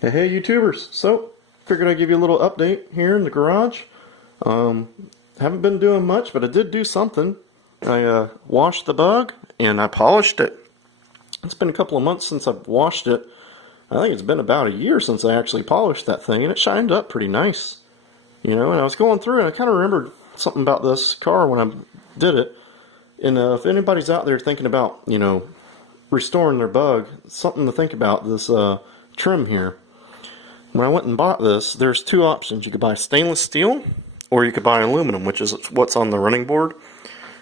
Hey YouTubers, so figured I'd give you a little update here in the garage. Um, haven't been doing much, but I did do something. I washed the bug and I polished it. It's been a couple of months since I've washed it. I think it's been about a year since I actually polished that thing, and it shined up pretty nice. And I was going through and I kind of remembered something about this car when I did it. And if anybody's out there thinking about, restoring their bug, something to think about, this trim here. When I went and bought this, there's two options. You could buy stainless steel or you could buy aluminum, which is what's on the running board.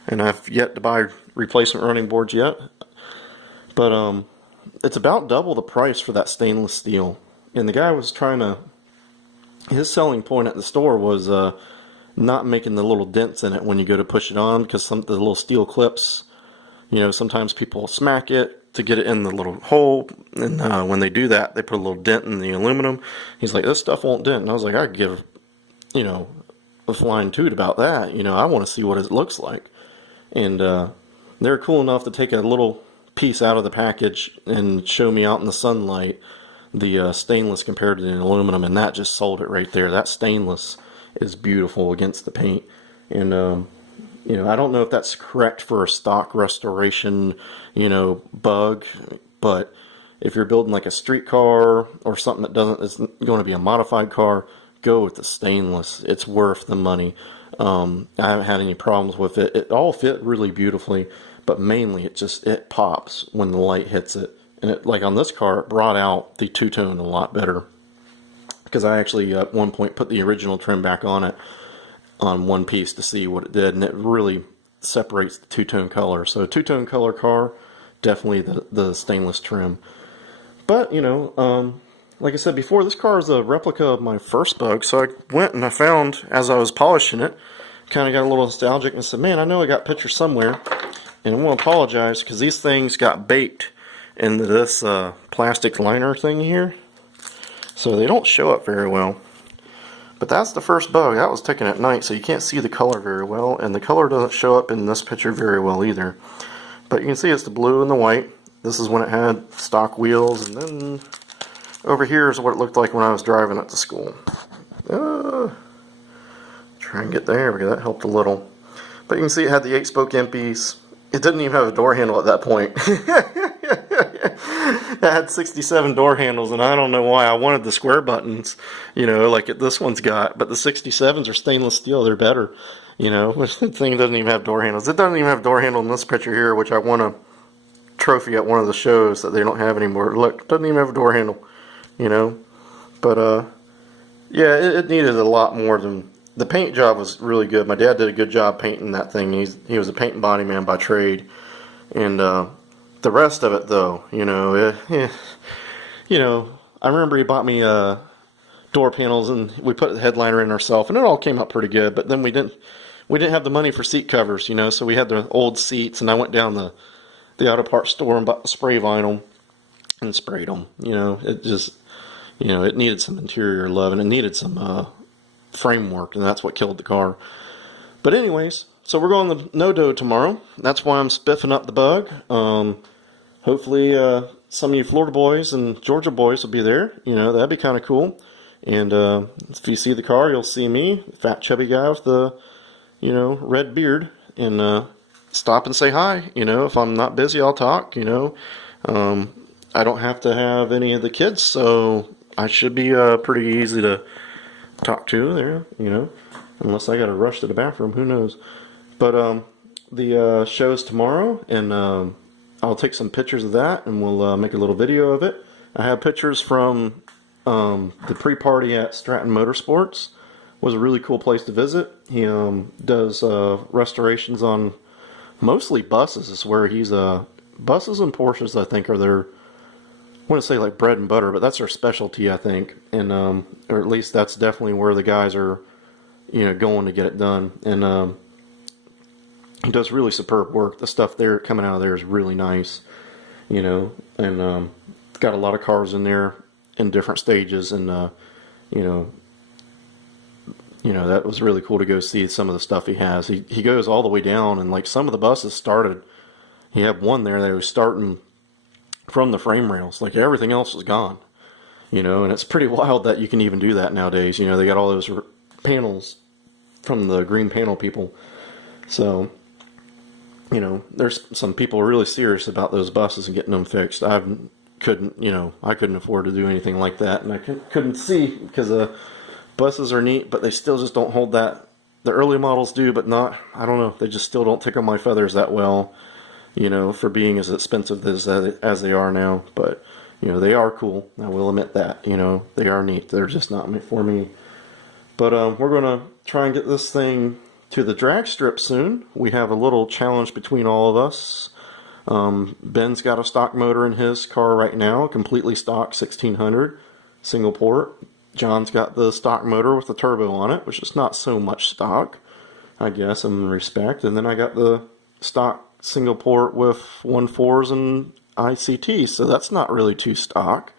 And I've yet to buy replacement running boards yet. But it's about double the price for that stainless steel. And the guy was his selling point at the store was not making the little dents in it when you go to push it on, because some of the little steel clips, sometimes people smack it to get it in the little hole, and when they do that, they put a little dent in the aluminum. He's like, this stuff won't dent. And I was like, I could give, a flying toot about that. I want to see what it looks like. And they're cool enough to take a little piece out of the package and show me out in the sunlight the stainless compared to the aluminum, and that just sold it right there. That stainless is beautiful against the paint. And I don't know if that's correct for a stock restoration, bug, but if you're building like a street car or something that is going to be a modified car, go with the stainless. It's worth the money. I haven't had any problems with it. It all fit really beautifully, but mainly it pops when the light hits it. And it, like on this car, it brought out the two-tone a lot better, because I actually at one point put the original trim back on it on one piece to see what it did, and it really separates the two-tone color. So a two-tone color car, definitely the stainless trim. But like I said before, this car is a replica of my first bug, so I went and I found, as I was polishing it, kind of got a little nostalgic and said, man, I know I got pictures somewhere, and I want to apologize because these things got baked into this plastic liner thing here, so they don't show up very well. But that's the first bug. That was taken at night, so you can't see the color very well, and the color doesn't show up in this picture very well either. But you can see it's the blue and the white. This is when it had stock wheels, and then over here is what it looked like when I was driving it to school. Try and get there, because that helped a little. But you can see it had the 8-spoke empties. It didn't even have a door handle at that point. It had 67 door handles, and I don't know why I wanted the square buttons, like this one's got, but the 67s are stainless steel, they're better, which the thing doesn't even have door handles. It doesn't even have a door handle in this picture here, which I won a trophy at one of the shows that they don't have anymore. Look, it doesn't even have a door handle, but yeah, it needed a lot more than, the paint job was really good. My dad did a good job painting that thing. He was a paint and body man by trade, and the rest of it, though, I remember he bought me door panels, and we put the headliner in ourselves, and it all came out pretty good. But then we didn't have the money for seat covers, so we had the old seats, and I went down the auto parts store and bought the spray vinyl and sprayed them. It just, it needed some interior love, and it needed some framework, and that's what killed the car. But anyways, so we're going to No-Do tomorrow. That's why I'm spiffing up the bug. Hopefully some of you Florida boys and Georgia boys will be there. That'd be kind of cool. And if you see the car, you'll see me, fat chubby guy with the, red beard. And stop and say hi. If I'm not busy, I'll talk. I don't have to have any of the kids, so I should be pretty easy to talk to there, unless I got to rush to the bathroom, who knows. But the show's tomorrow, and I'll take some pictures of that, and we'll make a little video of it. I have pictures from the pre-party at Stratton Motorsports. It was a really cool place to visit. He does restorations on mostly buses. Is where he's buses and Porsches, I think, are their, I wouldn't say like bread and butter, but that's their specialty, I think. And or at least that's definitely where the guys are, going to get it done. And he does really superb work. The stuff there coming out of there is really nice, and got a lot of cars in there in different stages, and that was really cool to go see some of the stuff he has. He goes all the way down, and like some of the buses started, he had one there that was starting from the frame rails, like everything else was gone. you know, and it's pretty wild that you can even do that nowadays. You know, they got all those panels from the green panel people. So, you know, there's some people really serious about those buses and getting them fixed. I couldn't afford to do anything like that, and I couldn't see, because buses are neat, but they still just don't hold that. The early models do, but not, I don't know, they just still don't tickle my feathers that well, you know, for being as expensive as they are now. But, you know, they are cool, I will admit that. You know, they are neat, they're just not meant for me. But we're going to try and get this thing to the drag strip soon. We have a little challenge between all of us. Ben's got a stock motor in his car right now, completely stock 1600 single port. John's got the stock motor with the turbo on it, which is not so much stock, I guess, in respect. And then I got the stock single port with 1.4s and ICT, so that's not really too stock.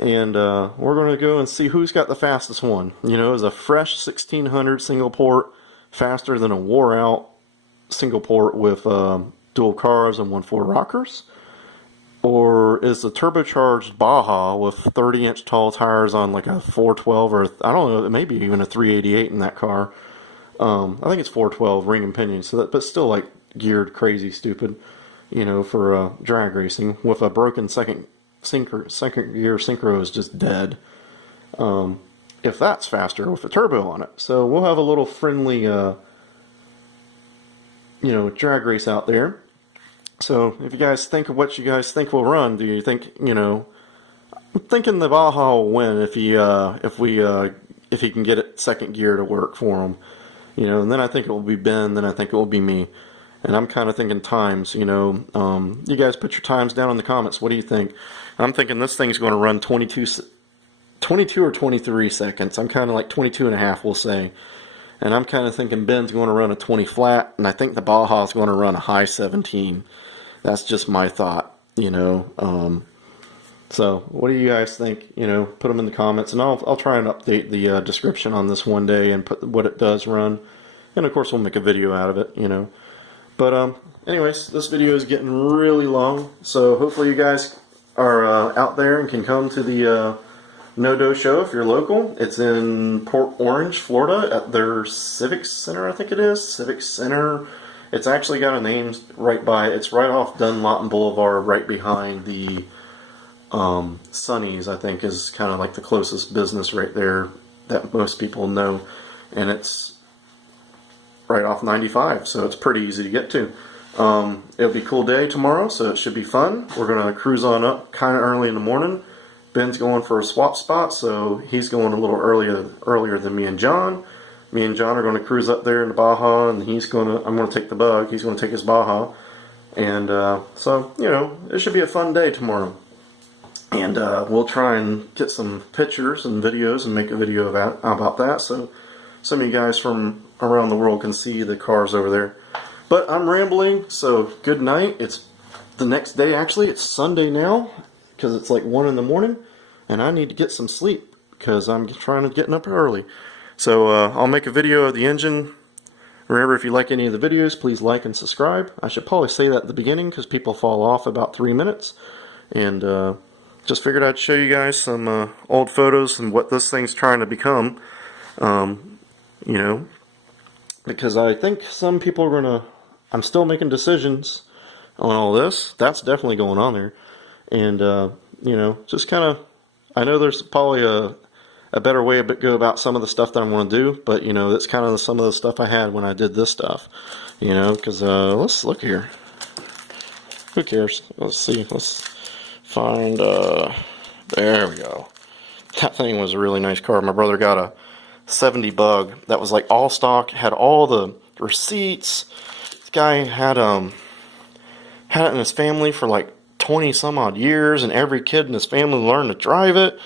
And we're going to go and see who's got the fastest one. You know, is a fresh 1600 single port faster than a wore out single port with dual carbs and 1.4 rockers? Or is the turbocharged Baja with 30-inch tall tires on like a 412, or I don't know, maybe even a 388 in that car? I think it's 412 ring and pinion, so that, but still like geared crazy stupid, you know, for drag racing with a broken second gear synchro is just dead. If that's faster with a turbo on it. So we'll have a little friendly, you know, drag race out there. So if you guys think of what you guys think will run, do you think, you know, I'm thinking the Baja will win if he can get it second gear to work for him, you know, and then I think it will be Ben, then I think it will be me. And I'm kind of thinking times, you know, you guys put your times down in the comments. What do you think? I'm thinking this thing's going to run 22 or 23 seconds. I'm kind of like 22 and a half, we'll say. And I'm kind of thinking Ben's going to run a 20 flat, and I think the Baja's going to run a high 17. That's just my thought, you know. So what do you guys think? You know, put them in the comments, and I'll try and update the description on this one day and put what it does run. And of course we'll make a video out of it, you know. But anyways, this video is getting really long, so hopefully you guys are out there and can come to the No-Do show if you're local. It's in Port Orange, Florida, at their Civic Center, I think it is. Civic Center. It's actually got a name right by, it's right off Dunlawton Boulevard, right behind the Sonny's, I think, is kind of like the closest business right there that most people know. And it's right off 95, so it's pretty easy to get to. It'll be a cool day tomorrow, so it should be fun. We're going to cruise on up kind of early in the morning. Ben's going for a swap spot, so he's going a little earlier than me and John. Me and John are going to cruise up there in the Baja, and I'm going to take the Bug. He's going to take his Baja. And so, you know, it should be a fun day tomorrow. And we'll try and get some pictures and videos and make a video about that, so some of you guys from around the world can see the cars over there. But I'm rambling, so good night. It's the next day, actually. It's Sunday now, because it's like 1 in the morning, and I need to get some sleep because I'm trying to get up early. So I'll make a video of the engine. Remember, if you like any of the videos, please like and subscribe. I should probably say that at the beginning because people fall off about 3 minutes. And just figured I'd show you guys some old photos and what this thing's trying to become. You know, because I think some people are going to, I'm still making decisions on all this. That's definitely going on there. And, you know, just kind of, I know there's probably a better way to go about some of the stuff that I'm going to do, but, you know, that's kind of some of the stuff I had when I did this stuff, you know, because, let's look here. Who cares? Let's see. Let's find, there we go. That thing was a really nice car. My brother got a 70 Bug that was like all stock, had all the receipts. This guy had it in his family for like 20 some odd years, and every kid in his family learned to drive it,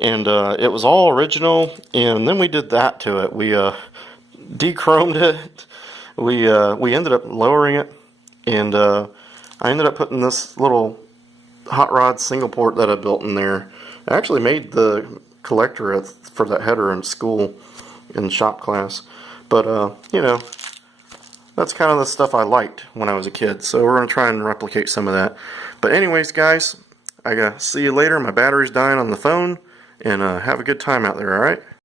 and it was all original. And then we did that to it. We de-chromed it. We ended up lowering it, and I ended up putting this little hot rod single port that I built in there. I actually made the collector for that header in school in shop class, but you know, that's kind of the stuff I liked when I was a kid, so we're going to try and replicate some of that. But anyways, guys, I see you later. My battery's dying on the phone, and have a good time out there, alright?